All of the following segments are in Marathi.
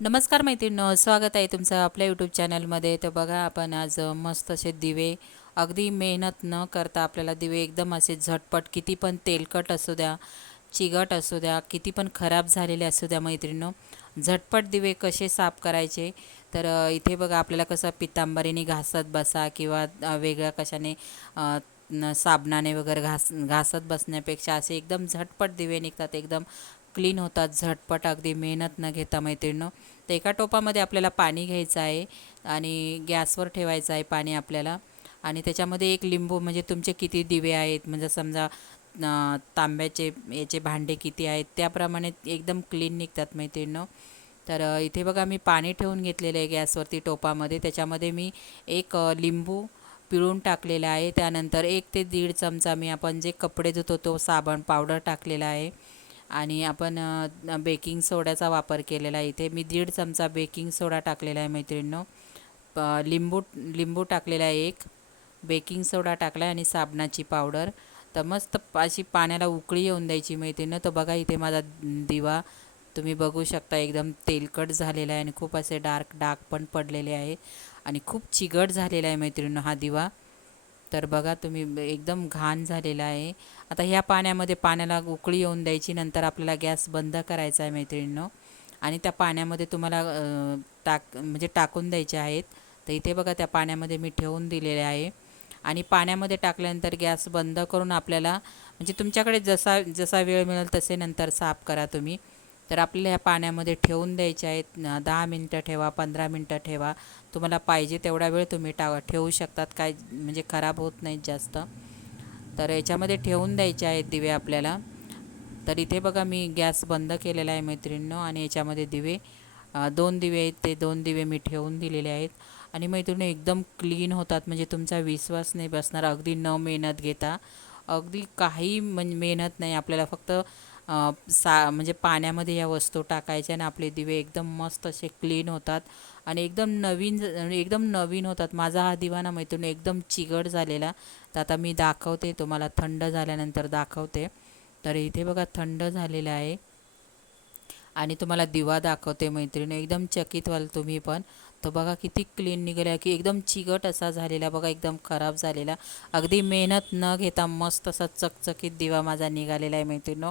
नमस्कार मैत्रिणीनं स्वागत आहे तुमचं आपल्या यूट्यूब चॅनलमध्ये तर बघा आपण आज मस्त असे दिवे अगदी मेहनत न करता आपल्याला दिवे एकदम असे झटपट किती पण तेलकट असू द्या चिगट असू द्या किती पण खराब झालेले असू द्या मैत्रिणीनं झटपट दिवे कसे साफ करायचे? तर इथे बघा आपल्याला कसं पितांबरीने घासत बसा किंवा वेगळ्या कशाने साबणाने वगैरे घास घासत बसण्यापेक्षा असे एकदम झटपट दिवे निघतात एकदम क्लीन होतात झटपट अगदी मेहनत न घेता मैत्रिणीनं. तर एका टोपामध्ये आपल्याला पाणी घ्यायचं आहे आणि गॅसवर ठेवायचं आहे पाणी आपल्याला. आणि त्याच्यामध्ये एक लिंबू म्हणजे तुमचे किती दिवे आहेत म्हणजे समजा तांब्याचे याचे भांडे किती आहेत त्याप्रमाणे एकदम क्लीन निघतात मैत्रिणीनं. तर इथे बघा मी पाणी ठेवून घेतलेलं आहे गॅसवरती टोपामध्ये. त्याच्यामध्ये मी एक लिंबू पिळून टाकलेला आहे. त्यानंतर एक ते दीड चमचा मी आपण जे कपडे धुतो तो साबण पावडर टाकलेला आहे. आणि आपण बेकिंग सोड्याचा वापर केलेला आहे इथे. मी दीड चमचा बेकिंग सोडा टाकलेला आहे मैत्रिणींनो. प- लिंबू लिंबू टाकलेला आहे एक. बेकिंग सोडा टाकला आहे आणि साबणाची पावडर. तर मस्त अशी पाण्याला उकळी येऊन द्यायची मैत्रिणीनं. तर बघा इथे माझा दिवा तुम्ही बघू शकता एकदम तेलकट झालेला आहे आणि खूप असे डार्क डाग पण पडलेले आहे. आणि खूप चिगट झालेला आहे मैत्रिणीनं हा दिवा. तर बघा तुम्ही एकदम घाण झालेला आहे. आता ह्या पाण्यामध्ये पाण्याला उकळी येऊन द्यायची नंतर आपल्याला गॅस बंद करायचा आहे मैत्रिणीनं. आणि त्या पाण्यामध्ये तुम्हाला टाक म्हणजे टाकून द्यायचे आहेत. तर इथे बघा त्या पाण्यामध्ये मी ठेवून दिलेले आहे. आणि पाण्यामध्ये टाकल्यानंतर गॅस बंद करून आपल्याला म्हणजे तुमच्याकडे जसा जसा वेळ मिळेल तसे नंतर साफ करा तुम्ही. तर आपल्याला ह्या पाण्यामध्ये ठेवून द्यायचे आहेत. दहा मिनटं ठेवा पंधरा मिनटं ठेवा. तुम्हाला पाहिजे तेवढा वेळ तुम्ही टा ठेवू शकतात. काय म्हणजे खराब होत नाहीत जास्त. तर याच्यामध्ये ठेवून द्यायचे आहेत दिवे आपल्याला. तर इथे बघा मी गॅस बंद केलेला आहे मैत्रिणींनो आणि याच्यामध्ये दिवे दोन दिवे आहेत. ते दोन दिवे मी ठेवून दिलेले आहेत. आणि मैत्रिणी एकदम क्लीन होतात. म्हणजे तुमचा विश्वास नाही बसणार. अगदी न मेहनत घेता. अगदी काही म्हणजे मेहनत नाही. आपल्याला फक्त सा म्हणजे पाण्यामध्ये या वस्तू टाकायच्या आणि आपले दिवे एकदम मस्त असे क्लीन होतात. आणि एकदम नवीन ज- एकदम नवीन होतात. माझा हा दिवा ना मैत्रिणी एकदम चिगट झालेला. तर आता मी दाखवते तुम्हाला. थंड झाल्यानंतर दाखवते. तर इथे बघा थंड झालेला आहे. आणि तुम्हाला दिवा दाखवते मैत्रिणी. एकदम चकित व्हाल तुम्ही पण. तर बघा किती क्लीन निघाला की एकदम चिगट असा झालेला बघा एकदम खराब झालेला. अगदी मेहनत न घेता मस्त असा चकचकीत दिवा माझा निघालेला आहे मैत्रिणीनो.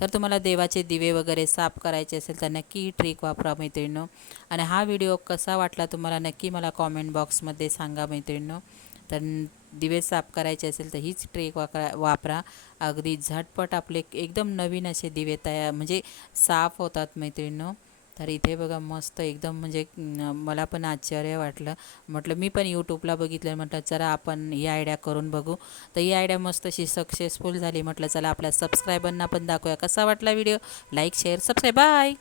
तर तुम्हाला देवाचे दिवे वगैरे साफ करायचे असेल तर नक्की ही ट्रिक वापरा मैत्रिणीनो. आणि हा व्हिडिओ कसा वाटला तुम्हाला नक्की मला कॉमेंट बॉक्समध्ये सांगा मैत्रिणीनो. तर दिवे साफ करायचे असेल तर हीच ट्रेक वाकरा वापरा. अगदी झटपट आपले एकदम नवीन असे दिवे तयार म्हणजे साफ होतात मैत्रिणीनो. तर इथे बघा मस्त एकदम म्हणजे मला पण आश्चर्य वाटलं. म्हटलं मी पण यूट्यूबला बघितलं. म्हटलं चला आपण ही आयडिया करून बघू. तर ही आयडिया मस्त अशी सक्सेसफुल झाली. म्हटलं चला आपल्या सबस्क्रायबरना पण दाखवूया. कसा वाटला video like share subscribe bye